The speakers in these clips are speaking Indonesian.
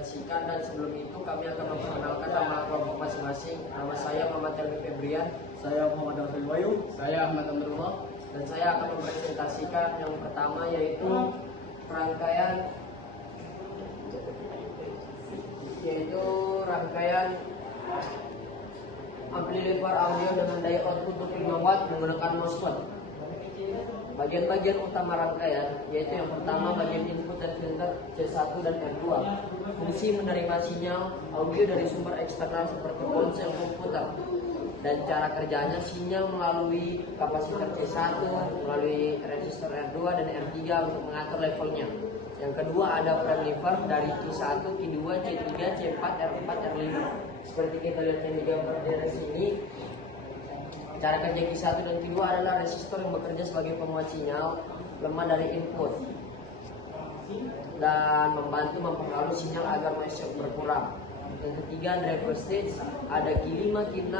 presentasikan, dan sebelum itu kami akan memperkenalkan nama kelompok masing-masing. Nama saya Muhammad Helmi Febrian. Saya Muhammad Ahmad Wayu. Saya Ahmad Amrullah. Dan saya akan mempresentasikan yang pertama, yaitu rangkaian amplifier audio dengan daya output 25 watt menggunakan MOSFET. Bagian-bagian utama rangkaian yaitu yang pertama bagian input dan filter C1 dan R2. Fungsi menerima sinyal audio dari sumber eksternal seperti ponsel, komputer. Dan cara kerjanya, sinyal melalui kapasitor C1, melalui resistor R2 dan R3 untuk mengatur levelnya. Yang kedua ada preamplifier dari C1, C2, C3, C4, R4, R5. Seperti kita lihat yang digambar di sini. Cara kerja Q1 dan Q2 adalah resistor yang bekerja sebagai penguat sinyal lemah dari input dan membantu mempengaruhi sinyal agar noise berkurang. Yang ketiga driver stage, ada Q5, Q6,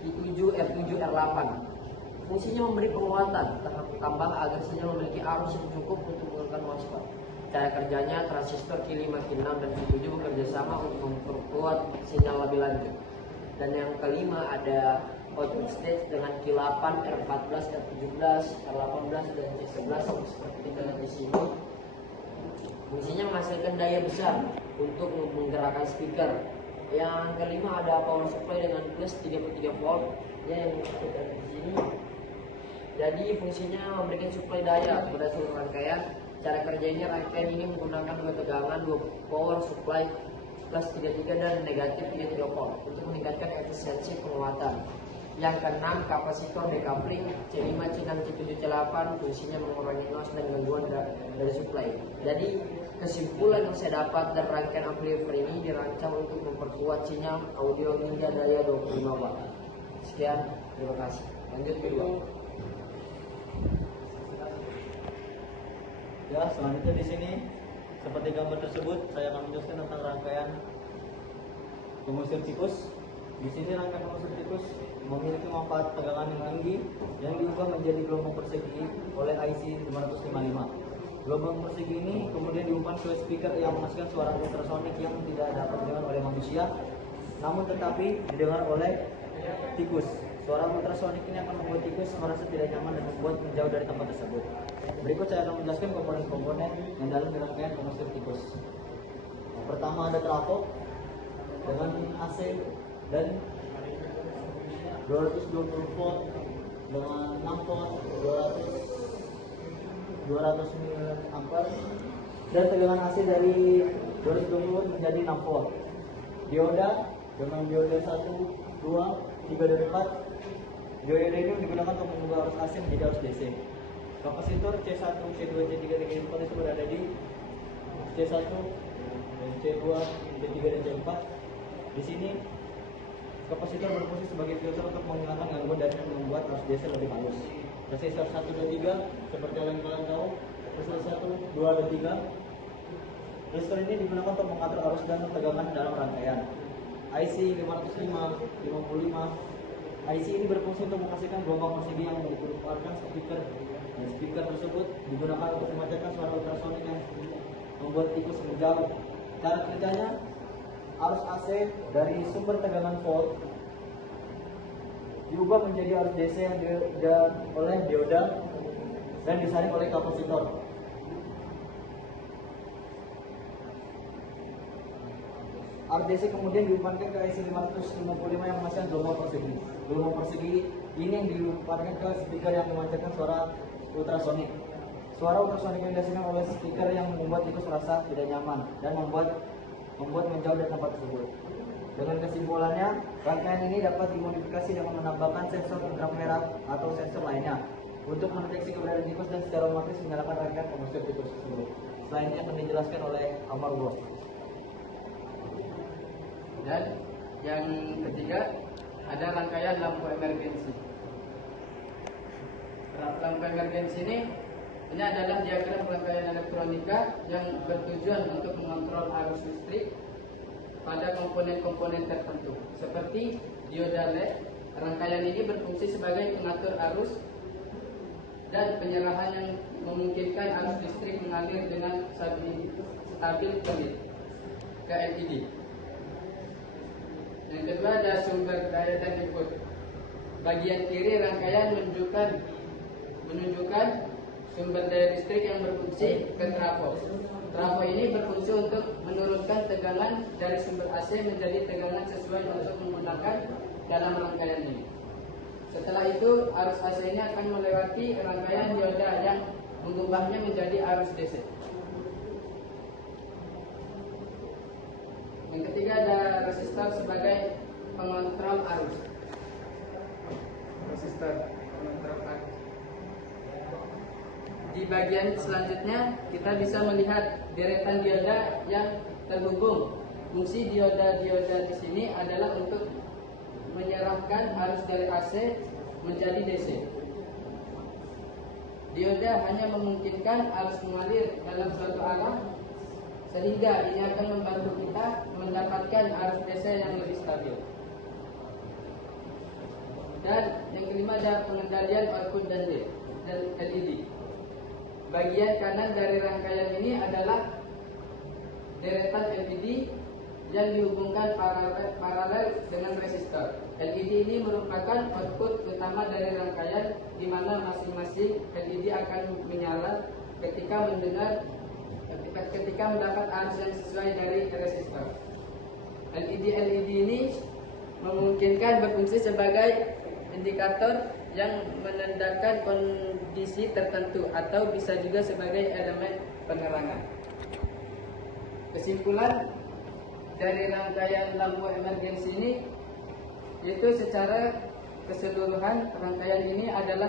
Q7, R7, R8. Fungsinya memberi penguatan tahap tambah agar sinyal memiliki arus yang cukup untuk menggunakan MOSFET. Cara kerjanya, transistor Q5, Q6, dan Q7 bekerja sama untuk memperkuat sinyal lebih lanjut. Dan yang kelima ada output stage dengan Q8, R14, R17, R18, dan C11 seperti kita lihat di sini. Fungsinya menghasilkan daya besar untuk menggerakkan speaker. Yang kelima ada power supply dengan plus 33 volt yang kita lihat di sini. Jadi fungsinya memberikan suplai daya kepada seluruh rangkaian. Cara kerjanya, rangkaian ini menggunakan dua tegangan, dua power supply plus 33 dan negatif 33 volt untuk meningkatkan efisiensi penguatan. Yang keenam, kapasitor decoupling C5, C6, C7, C8, fungsinya mengurangi noise dan gangguan dari supply. Jadi kesimpulan yang saya dapat dari rangkaian amplifier ini dirancang untuk memperkuat sinyal audio hingga daya 25 watt. Sekian, terima kasih. Lanjut kedua. Ya, selanjutnya di sini seperti gambar tersebut saya akan menjelaskan tentang rangkaian pengusir tikus. Di sini rangkaian pengusir tikus memiliki manfaat tegangan yang tinggi yang diubah menjadi gelombang persegi oleh IC 555. Gelombang persegi ini kemudian diumpan ke speaker yang menghasilkan suara ultrasonik yang tidak dapat didengar oleh manusia, namun tetapi didengar oleh tikus. Suara ultrasonik ini akan membuat tikus merasa tidak nyaman dan membuat menjauh dari tempat tersebut. Berikut saya akan menjelaskan komponen-komponen yang dalam rangkaian pengusir tikus. Yang pertama ada trafo dengan AC dan 220 volt dengan 6 volt 200 mA dan tegangan AC dari 220 volt menjadi 6 volt. Dioda dengan dioda 1, 2, 3 dan 4. Dioda ini digunakan untuk mengubah arus AC menjadi arus DC. Kapasitor C1, C2, C3, C4 itu berada di C1, C2, C3 dan C4. Di sini kapasitor berfungsi sebagai filter untuk menghilangkan gangguan dan membuat arus DC lebih halus. Resistor 1 dan 3 seperti yang kalian tahu, resistor 1, 2 dan 3. Resistor ini digunakan untuk mengatur arus dan tegangan dalam rangkaian. IC 505, 55. IC ini berfungsi untuk menghasilkan gelombang persegi yang dikeluarkan speaker. Dan speaker tersebut digunakan untuk memancarkan suara ultrasonik yang membuat tikus menjauh. Cara kerjanya, arus AC dari sumber tegangan volt diubah menjadi arus DC yang oleh dioda dan disaring oleh kapasitor. Arus DC kemudian diumpankan ke IC 555 yang menghasilkan gelombang persegi. Gelombang persegi ini yang diumpankan ke speaker yang memancarkan suara ultrasonik. Suara ultrasonik yang dihasilkan oleh speaker yang membuat tikus merasa tidak nyaman dan membuat menjauh dari tempat tersebut. Dengan kesimpulannya, rangkaian ini dapat dimodifikasi dengan menambahkan sensor inframerah atau sensor lainnya untuk mendeteksi keberadaan tikus dan secara otomatis menyalakan rangkaian pengusir tikus tersebut. Selanjutnya akan dijelaskan oleh Amrullah. Dan yang ketiga ada rangkaian lampu emergensi. Lampu emergensi ini adalah diagram rangkaian elektronika yang bertujuan untuk mengontrol arus listrik pada komponen-komponen tertentu. Seperti dioda LED, rangkaian ini berfungsi sebagai pengatur arus dan penyerahan yang memungkinkan arus listrik mengalir dengan stabil ke led. ke LED. Yang kedua ada sumber daya dan input. Bagian kiri rangkaian menunjukkan sumber daya listrik yang berfungsi ke trafo. Trafo ini berfungsi untuk menurunkan tegangan dari sumber AC menjadi tegangan sesuai untuk menggunakan dalam rangkaian ini. Setelah itu arus AC ini akan melewati rangkaian dioda yang mengubahnya menjadi arus DC. Yang ketiga ada resistor sebagai pengontrol arus. Resistor pengontrol arus. Di bagian selanjutnya kita bisa melihat deretan dioda yang terhubung. Fungsi dioda-dioda di sini adalah untuk menyerahkan arus dari AC menjadi DC. Dioda hanya memungkinkan arus mengalir dalam suatu arah, sehingga ini akan membantu kita mendapatkan arus DC yang lebih stabil. Dan yang kelima ada pengendalian output dan LED. Bagian kanan dari rangkaian ini adalah deretan LED yang dihubungkan paralel dengan resistor. LED ini merupakan output utama dari rangkaian, di mana masing-masing LED akan menyala ketika mendapat arus yang sesuai dari resistor. LED ini memungkinkan berfungsi sebagai indikator yang menandakan kondisi tertentu atau bisa juga sebagai elemen penerangan. Kesimpulan dari rangkaian lampu emergensi ini, yaitu secara keseluruhan rangkaian ini adalah